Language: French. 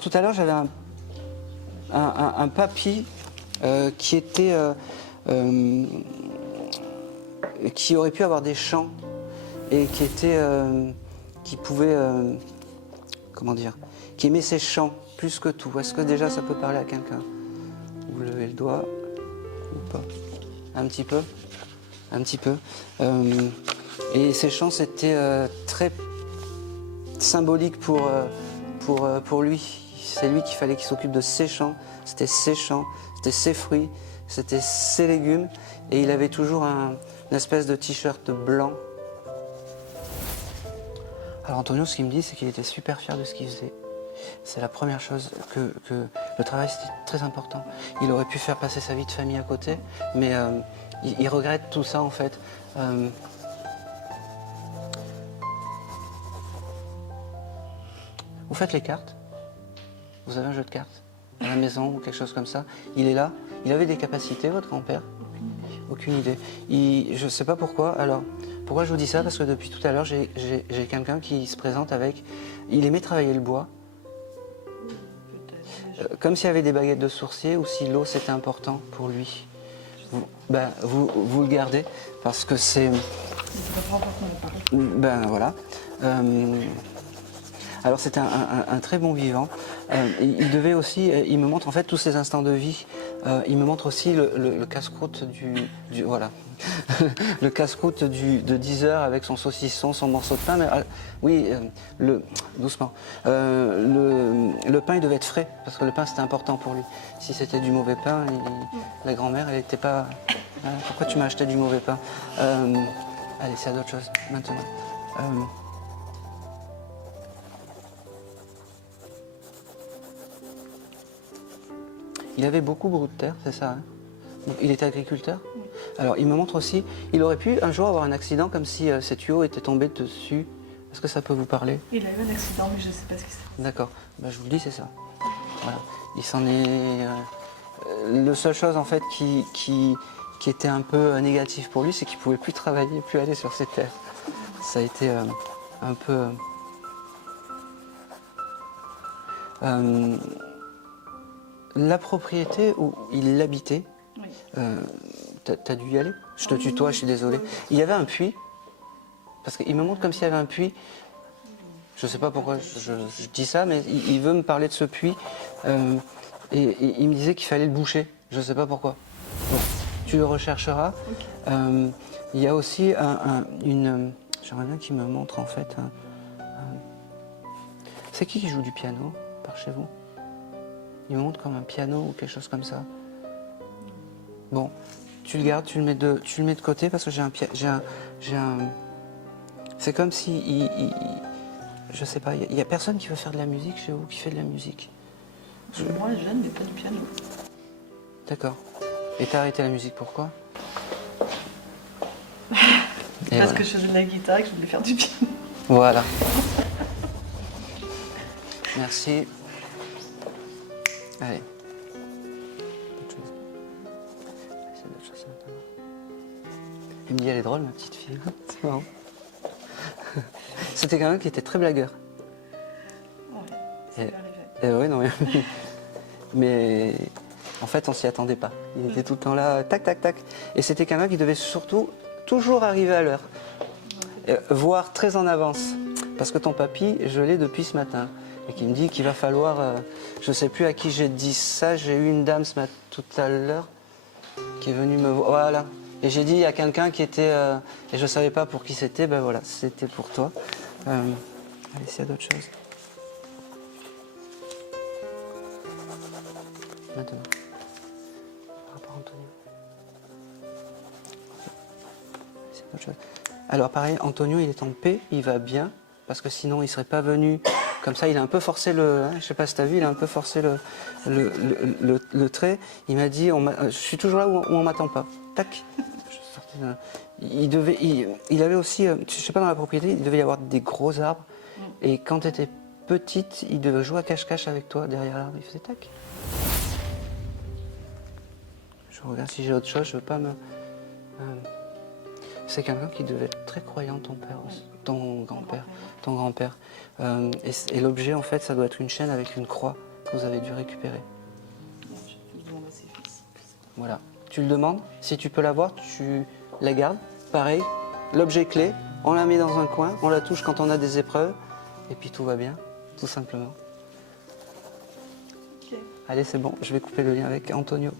tout à l'heure, j'avais un papy qui était... qui aurait pu avoir des champs et qui était... qui pouvait... comment dire, qui aimait ses chants plus que tout. Est-ce que déjà ça peut parler à quelqu'un? Vous levez le doigt ou pas? Un petit peu? Un petit peu. Et ses chants, c'était très symbolique pour lui. C'est lui qu'il fallait qu'il s'occupe de ses champs. C'était ses champs, c'était ses fruits, c'était ses légumes. Et il avait toujours une espèce de t-shirt blanc. Alors Antonio, ce qu'il me dit, c'est qu'il était super fier de ce qu'il faisait. C'est la première chose, que le travail, c'était très important. Il aurait pu faire passer sa vie de famille à côté, mais il regrette tout ça, en fait. Vous faites les cartes? Vous avez un jeu de cartes à la maison ou quelque chose comme ça? Il est là? Il avait des capacités, votre grand-père? Aucune idée. Je ne sais pas pourquoi. Alors, pourquoi je vous dis ça? Parce que depuis tout à l'heure, j'ai quelqu'un qui se présente avec... Il aimait travailler le bois. Comme s'il y avait des baguettes de sourcier ou si l'eau c'était important pour lui. Vous le gardez parce que c'est... Ben voilà. Alors c'était un très bon vivant. Il devait aussi, il me montre en fait tous ses instants de vie. Il me montre aussi le casse-croûte du voilà, le casse-croûte de 10 heures avec son saucisson, son morceau de pain. Mais, oui, doucement. Le pain il devait être frais parce que le pain c'était important pour lui. Si c'était du mauvais pain, la grand-mère elle n'était pas. Pourquoi tu m'as acheté du mauvais pain? Allez, c'est à d'autres choses maintenant. Il avait beaucoup de terre, c'est ça, hein? Il était agriculteur? Oui. Alors, il me montre aussi, il aurait pu un jour avoir un accident comme si ces tuyaux étaient tombés dessus. Est-ce que ça peut vous parler? Il a eu un accident, mais je ne sais pas ce qui s'est passé. D'accord, je vous le dis, c'est ça. Voilà. Il s'en est... la seule chose, en fait, qui était un peu négative pour lui, c'est qu'il ne pouvait plus travailler, plus aller sur ses terres. Ça a été un peu... la propriété où il habitait, oui. T'as dû y aller? Je te tutoie, je suis désolé. Il y avait un puits, parce qu'il me montre comme s'il y avait un puits. Je ne sais pas pourquoi je dis ça, mais il veut me parler de ce puits. Et il me disait qu'il fallait le boucher. Je ne sais pas pourquoi. Bon, tu le rechercheras. Okay. Il y a aussi j'aimerais bien qu'il me montre en fait. C'est qui joue du piano par chez vous? Il me montre comme un piano ou quelque chose comme ça. Bon, tu le gardes, tu le mets de côté parce que j'ai un... C'est comme si... je sais pas, il y a personne qui veut faire de la musique chez vous, qui fait de la musique. Moi, jeune, mais pas de piano. D'accord. Et t'as arrêté la musique, pourquoi? Parce que je faisais de la guitare et que je voulais faire du piano. Voilà. Merci. Allez. C'est d'autres choses maintenant. Il me dit, elle est drôle, ma petite fille. C'est marrant. C'était quelqu'un qui était très blagueur. Oui, ça m'est arrivé. Oui, non, mais en fait, on s'y attendait pas. Il était tout le temps là, tac, tac, tac. Et c'était quelqu'un qui devait surtout toujours arriver à l'heure, voire très en avance. Parce que ton papy, je l'ai depuis ce matin. Et qui me dit qu'il va falloir... je ne sais plus à qui j'ai dit ça. J'ai eu une dame tout à l'heure qui est venue me voir. Voilà. Et j'ai dit à quelqu'un qui était... et je ne savais pas pour qui c'était. Ben voilà, c'était pour toi. Allez, s'il y a d'autres choses. Maintenant. Par rapport à Antonio. C'est d'autres choses. Alors pareil, Antonio, il est en paix, il va bien. Parce que sinon, il ne serait pas venu... Comme ça, il a un peu forcé le... je ne sais pas si tu as vu, il a un peu forcé le trait. Il m'a dit, je suis toujours là où on ne m'attend pas. Tac. Il avait aussi, je ne sais pas, dans la propriété, il devait y avoir des gros arbres. Et quand tu étais petite, il devait jouer à cache-cache avec toi derrière l'arbre. Il faisait tac. Je regarde si j'ai autre chose, je ne veux pas me... C'est quelqu'un qui devait être très croyant, ton père aussi. Ton grand-père. Et l'objet, en fait, ça doit être une chaîne avec une croix. que vous avez dû récupérer. Non, je le demande à ses fils. Voilà. Tu le demandes. Si tu peux l'avoir, tu la gardes. Pareil, l'objet clé, on la met dans un coin, on la touche quand on a des épreuves, et puis tout va bien, tout simplement. Ok. Allez, c'est bon, je vais couper le lien avec Antonio.